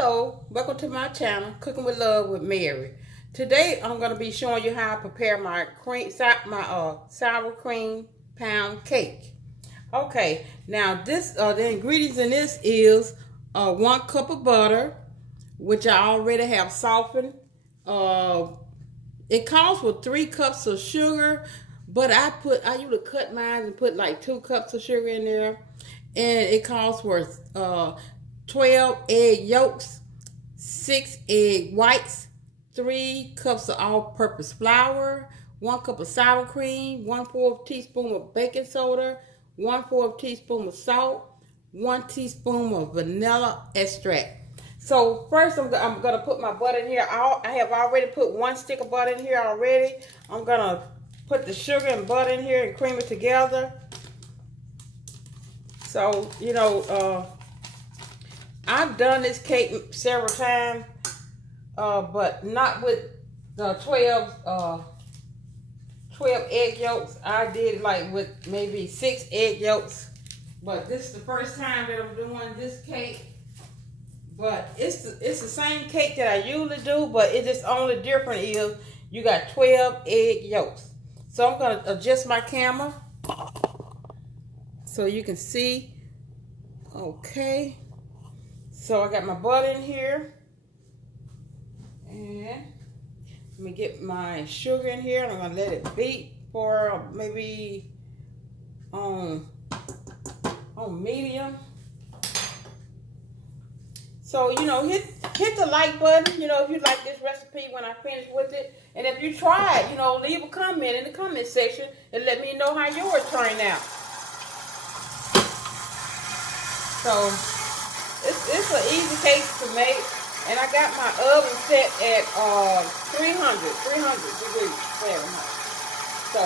Hello, welcome to my channel, Cooking with Love with Mary. Today I'm going to be showing you how I prepare my sour cream pound cake. Okay, now this the ingredients in this is 1 cup of butter, which I already have softened. It calls for 3 cups of sugar, but I usually cut mine and put like 2 cups of sugar in there, and it calls for 12 egg yolks, 6 egg whites, 3 cups of all-purpose flour, 1 cup of sour cream, 1/4 teaspoon of baking soda, 1/4 teaspoon of salt, 1 teaspoon of vanilla extract. So first I'm gonna put my butter in here. I have already put 1 stick of butter in here already. I'm gonna put the sugar and butter in here and cream it together. So, you know, I've done this cake several times, but not with the 12 egg yolks. I did it like with maybe 6 egg yolks, but this is the first time that I'm doing this cake. But it's the same cake that I usually do, but it just only different is you got 12 egg yolks. So I'm gonna adjust my camera so you can see. Okay. So I got my butter in here, and let me get my sugar in here. I'm gonna let it beat for maybe on medium. So, you know, hit the like button, you know, if you like this recipe when I finish with it. And if you try it, you know, leave a comment in the comment section and let me know how yours turned out. So it's an easy cake to make, and I got my oven set at 300 degrees Fahrenheit. So,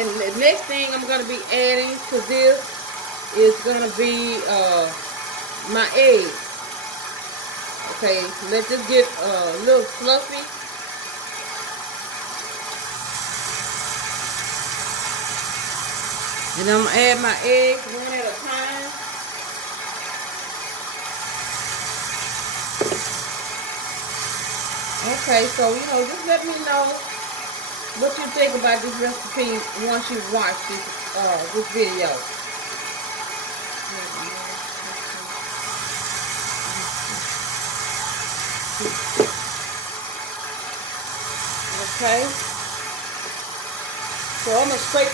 and the next thing I'm going to be adding to this is going to be my eggs. Okay, let this get a little fluffy. And I'm going to add my eggs one at a time. Okay, so, you know, just let me know what you think about this recipe once you watch this video. Okay. So I'm gonna scrape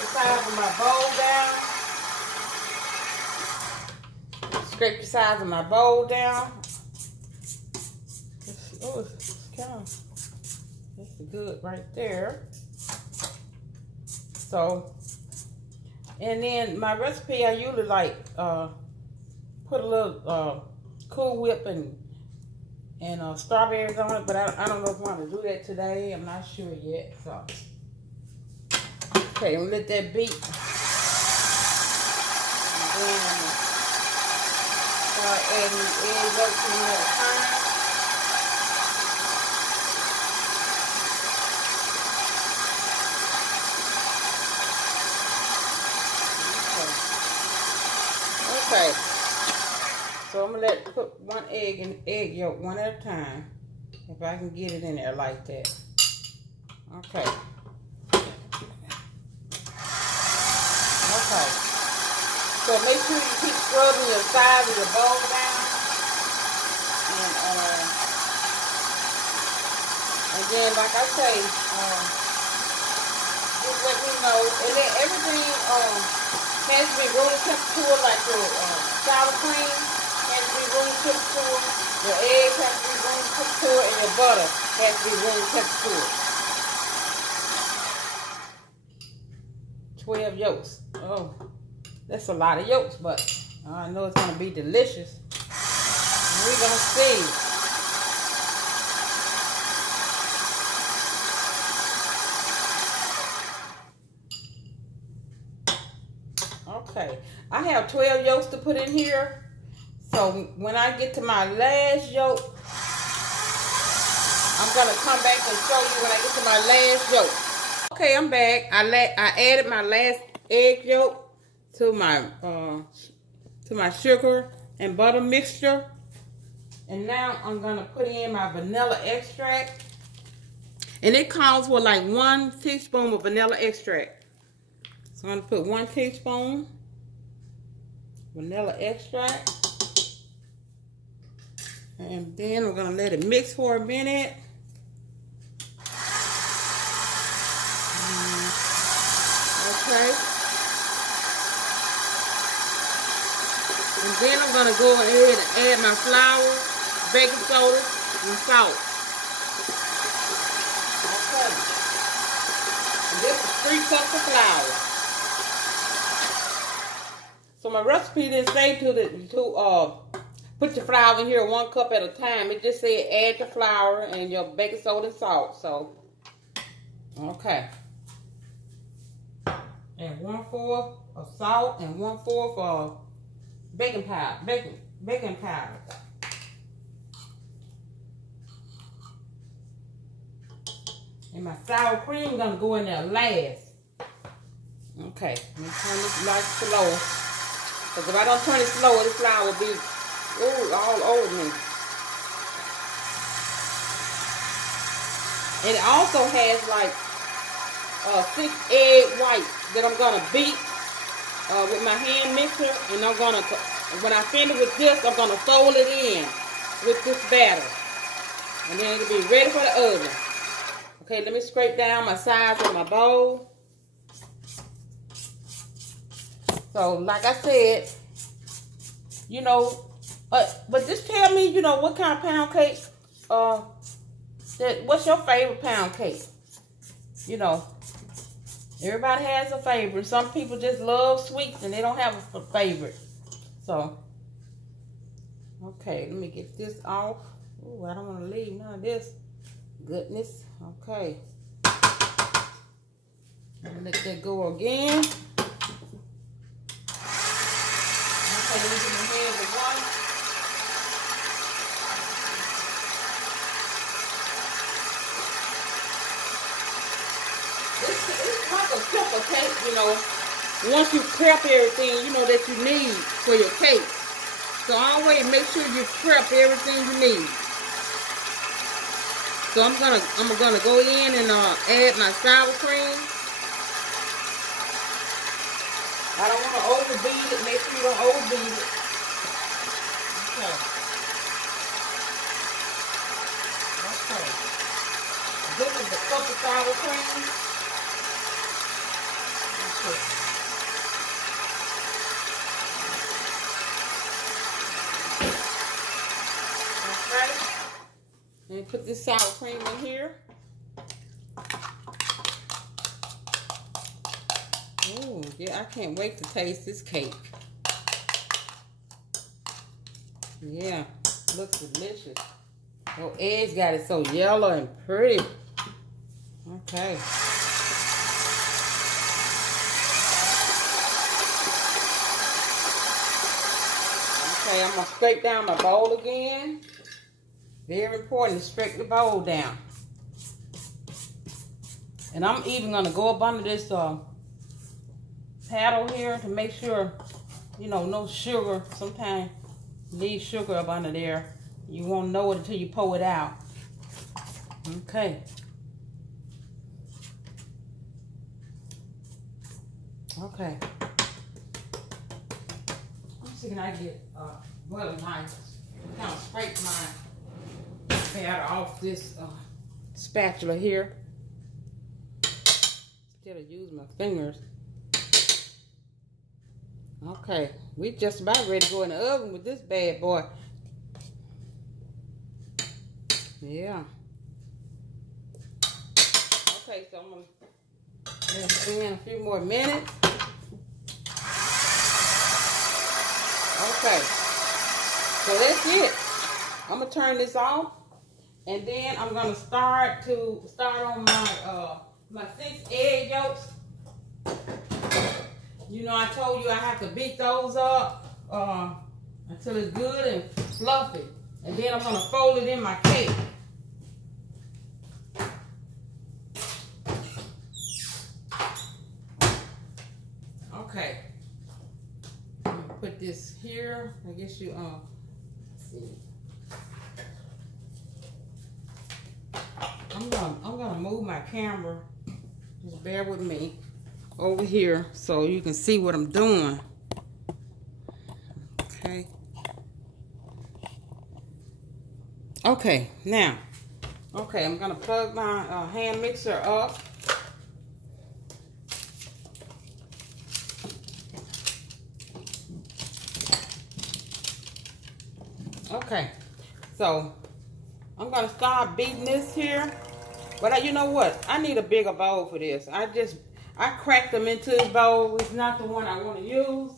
the sides of my bowl down. Scrape the sides of my bowl down. Oh, it's kind of, that's good right there. So, and then my recipe, I usually like put a little Cool Whip and strawberries on it, but I don't know if I want to do that today. I'm not sure yet. So, okay, I'm gonna let that beat. And then start adding the egg yolks one at a time. Okay, so I'm gonna put 1 egg in egg yolk one at a time, if I can get it in there like that. Okay. Okay. So make sure you keep scrubbing your sides of your bowl down, and then like I say, just let me know, and then everything has to be room temperature, like your sour cream has to be room temperature, your eggs have to be room temperature, and your butter has to be room temperature. 12 yolks. Oh, that's a lot of yolks, but I know it's going to be delicious. We're going to see. Okay, I have 12 yolks to put in here. So when I get to my last yolk, I'm gonna come back and show you when I get to my last yolk. Okay, I'm back. I added my last egg yolk to my sugar and butter mixture. And now I'm gonna put in my vanilla extract. And it calls for like 1 teaspoon of vanilla extract. So I'm gonna put 1 teaspoon vanilla extract. And then I'm gonna let it mix for a minute. Okay. And then I'm gonna go ahead and add my flour, baking soda, and salt. Okay. And this is 3 cups of flour. So my recipe didn't say to put your flour in here 1 cup at a time. It just said add your flour and your baking soda and salt. So, okay. And 1/4 of salt and 1/4 of baking powder. Baking powder. And my sour cream gonna go in there last. Okay, let me turn this light slow. Because if I don't turn it slow, this flour will be all over me. And it also has like 6 egg whites that I'm gonna beat with my hand mixer, and I'm gonna, when I finish with this, I'm gonna fold it in with this batter, and then it'll be ready for the oven. Okay, let me scrape down my sides of my bowl. So, like I said, you know, but just tell me, you know, what kind of pound cake, what's your favorite pound cake? You know, everybody has a favorite. Some people just love sweets and they don't have a favorite. So, okay, let me get this off. Ooh, I don't want to leave none of this goodness. Okay. Let that go again. Okay, let me get my hands with water. It's like a simple cake, you know. Once you prep everything, you know, that you need for your cake. So always make sure you prep everything you need. So I'm gonna go in and add my sour cream. I don't want to overbeat it. Make sure you don't overbeat it. Okay. Okay. This is the cup of sour cream. Okay. And put this sour cream in here. Oh, yeah, I can't wait to taste this cake. Yeah, looks delicious. Oh, eggs got it so yellow and pretty. Okay. Okay, I'm going to scrape down my bowl again. Very important to scrape the bowl down. And I'm even going to go up under this paddle here to make sure, you know, no sugar. Sometimes leave sugar up under there. You won't know it until you pour it out. Okay. Okay. I'm see can I get butter knife. Kind of scrape my batter off this spatula here instead of using my fingers. Okay, we just about ready to go in the oven with this bad boy. Yeah. Okay, so I'm gonna let it in a few more minutes. Okay, so that's it. I'm gonna turn this off, and then I'm gonna start on my 6 egg yolks. You know, I told you I have to beat those up until it's good and fluffy, and then I'm gonna fold it in my cake. Okay. I'm gonna put this here. I guess you let's see. I'm gonna move my camera. Just bear with me over here so you can see what I'm doing. Okay. Okay, now. Okay, I'm gonna plug my hand mixer up. Okay, so I'm gonna start beating this here. But you know what? I need a bigger bowl for this. I cracked them into this bowl. It's not the one I want to use.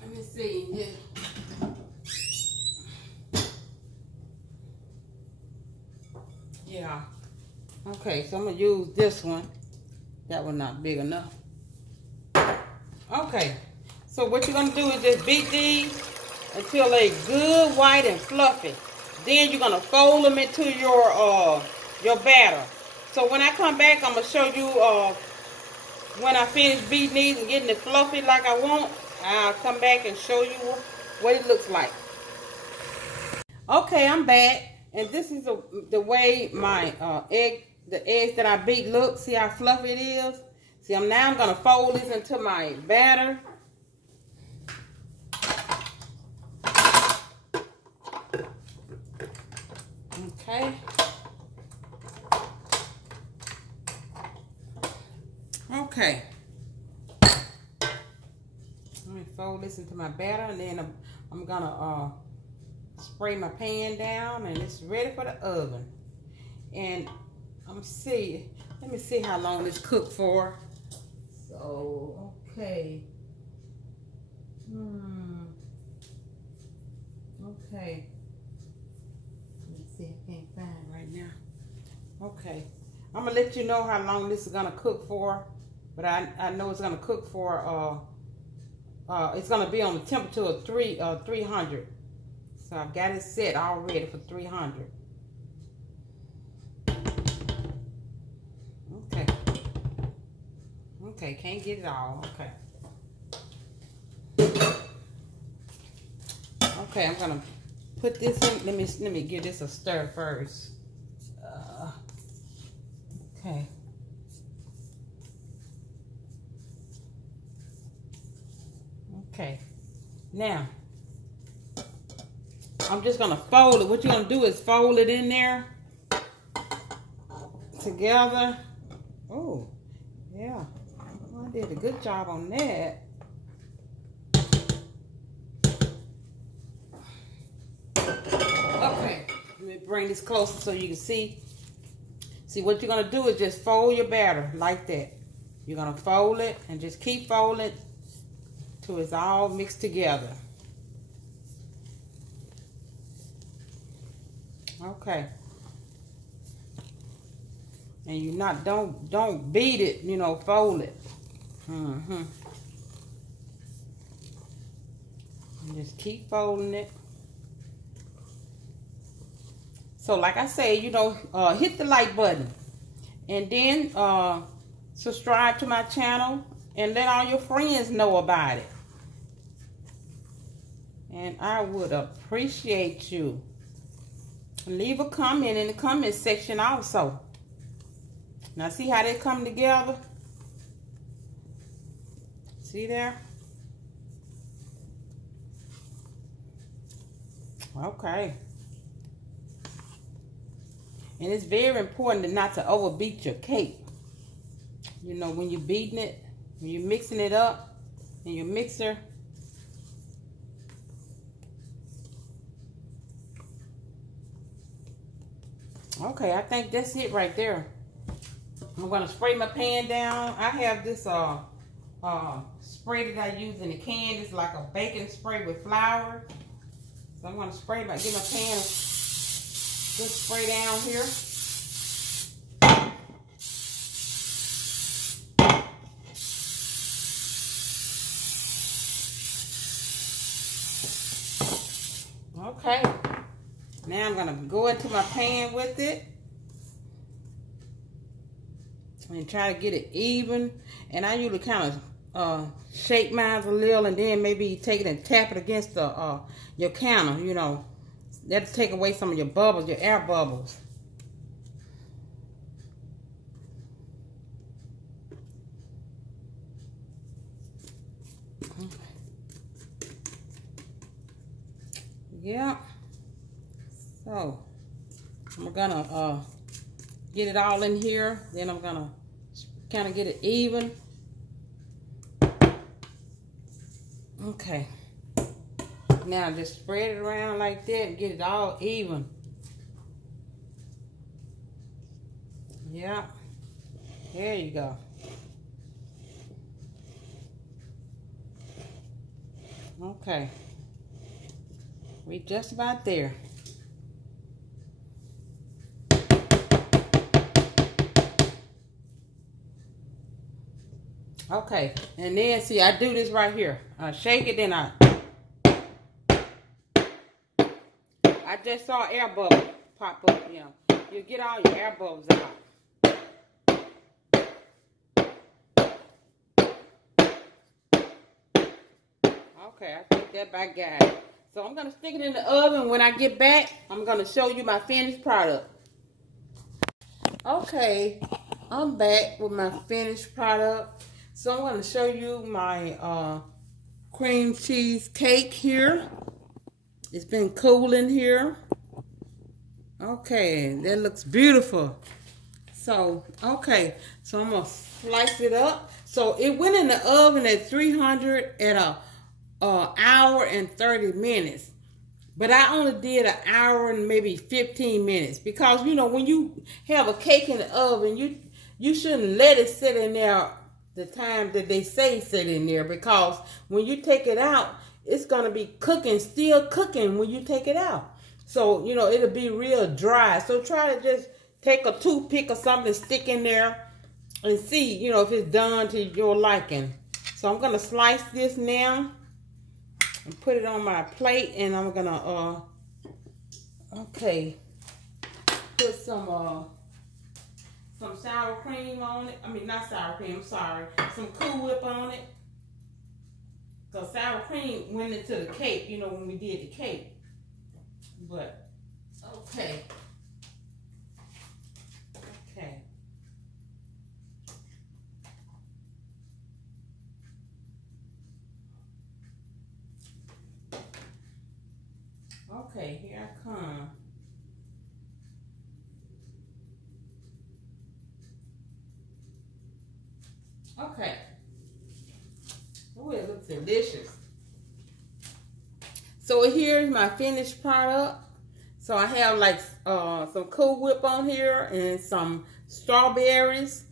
Let me see. Yeah. Okay, so I'm gonna use this one. That one not big enough. Okay. So what you're gonna do is just beat these until they good, white, and fluffy. Then you're gonna fold them into your batter. So when I come back, I'm gonna show you when I finish beating these and getting it fluffy like I want. I'll come back and show you what it looks like. Okay, I'm back, and this is the way my the eggs that I beat look. See how fluffy it is? See, I'm gonna fold this into my batter. Okay. Okay. Let me fold this into my batter, and then I'm gonna spray my pan down, and it's ready for the oven. And let me see how long this cooked for. So, okay. Okay. Let's see, I can't find right now. Okay. I'm gonna let you know how long this is gonna cook for, but I know it's gonna cook for it's gonna be on the temperature of 300. So I've got it set already for 300. Okay. Okay, can't get it all. Okay. Okay, I'm gonna put this in. Let me give this a stir first. Okay. Okay. Now, I'm just gonna fold it. What you're gonna do is fold it in there together. Oh, yeah. Well, I did a good job on that. Okay. Let me bring this closer so you can see. See, what you're gonna do is just fold your batter like that. You're gonna fold it and just keep folding it till it's all mixed together. Okay. And you don't beat it, you know, fold it. And just keep folding it. So like I say, you know, hit the like button, and then subscribe to my channel and let all your friends know about it. And I would appreciate you. Leave a comment in the comment section also. Now see how they come together? See there? Okay. And it's very important not to overbeat your cake. You know, when you're beating it, when you're mixing it up in your mixer. Okay, I think that's it right there. I'm gonna spray my pan down. I have this spray that I use in the can. It's like a baking spray with flour. So I'm gonna spray get my pan just spray down here. Okay. Now I'm gonna go into my pan with it and try to get it even. And I usually kind of shake mine a little, and then maybe take it and tap it against the your counter. You know, that'll take away some of your bubbles, your air bubbles. Yeah. So I'm gonna get it all in here. Then I'm gonna kind of get it even. Okay. Now just spread it around like that and get it all even. Yeah. There you go. Okay. We just about there. Okay, and then see, I do this right here. I shake it, then I just saw air bubble pop up. You know, you get all your air bubbles out. Okay, I think that by got it. So I'm gonna stick it in the oven. When I get back, I'm gonna show you my finished product. Okay, I'm back with my finished product. So I'm gonna show you my cream cheese cake here. It's been cooling here. Okay, that looks beautiful. So, okay, so I'm gonna slice it up. So it went in the oven at 300 at a hour and 30 minutes. But I only did an hour and maybe 15 minutes because, you know, when you have a cake in the oven, you shouldn't let it sit in there the time that they say sit in there, because when you take it out, it's going to be cooking, still cooking when you take it out. So, you know, it'll be real dry. So try to just take a toothpick or something, stick in there and see, you know, if it's done to your liking. So I'm going to slice this now and put it on my plate, and I'm gonna okay, put some sour cream on it. I mean, not sour cream, I'm sorry, some Cool Whip on it, because sour cream went into the cake, you know, when we did the cake. But okay, okay, here I come. Okay. Oh, it looks delicious. So here's my finished product. So I have like some Cool Whip on here and some strawberries.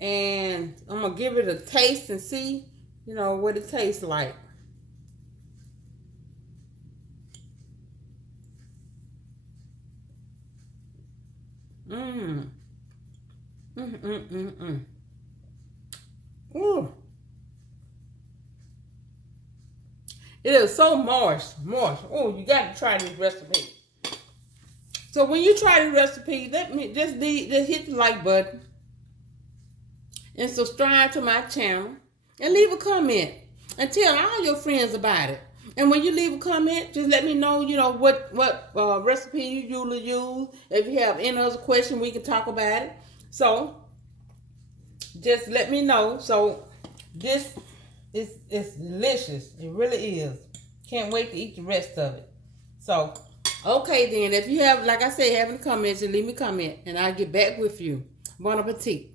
And I'm going to give it a taste and see, you know, what it tastes like. Ooh. It is so moist. Oh, you got to try this recipe. So when you try the recipe, let me just hit the like button and subscribe to my channel and leave a comment and tell all your friends about it. And when you leave a comment, just let me know, you know, what recipe you usually use. If you have any other question, we can talk about it. So just let me know. So this is delicious. It really is. Can't wait to eat the rest of it. So, okay then. If you have, like I said, have any comments, just leave me a comment and I'll get back with you. Bon appetit.